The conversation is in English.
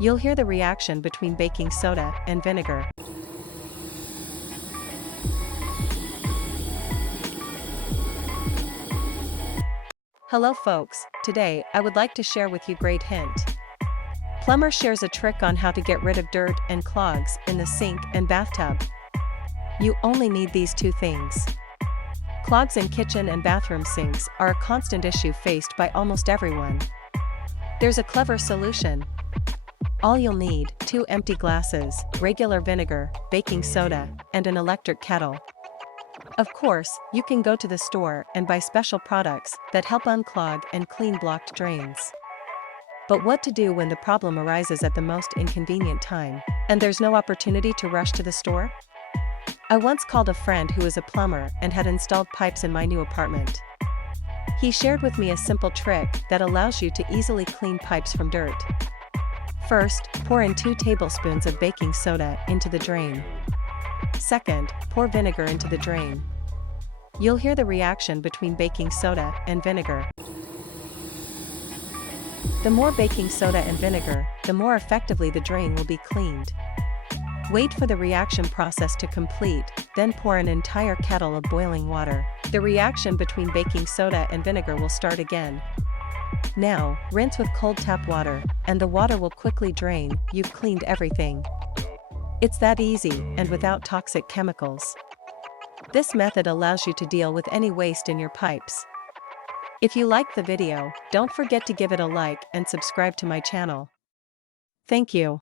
You'll hear the reaction between baking soda and vinegar. Hello folks, today I would like to share with you great hint. Plumbers shares a trick on how to get rid of dirt and clogs in the sink and bathtub. You only need these two things. Clogs in kitchen and bathroom sinks are a constant issue faced by almost everyone. There's a clever solution. All you'll need: 2 empty glasses, regular vinegar, baking soda, and an electric kettle. Of course, you can go to the store and buy special products that help unclog and clean blocked drains. But what to do when the problem arises at the most inconvenient time, and there's no opportunity to rush to the store? I once called a friend who is a plumber and had installed pipes in my new apartment. He shared with me a simple trick that allows you to easily clean pipes from dirt. First, pour in 2 tablespoons of baking soda into the drain. Second, pour vinegar into the drain. You'll hear the reaction between baking soda and vinegar. The more baking soda and vinegar, the more effectively the drain will be cleaned. Wait for the reaction process to complete, then pour an entire kettle of boiling water. The reaction between baking soda and vinegar will start again. Now, rinse with cold tap water, and the water will quickly drain. You've cleaned everything. It's that easy, and without toxic chemicals. This method allows you to deal with any waste in your pipes. If you liked the video, don't forget to give it a like and subscribe to my channel. Thank you.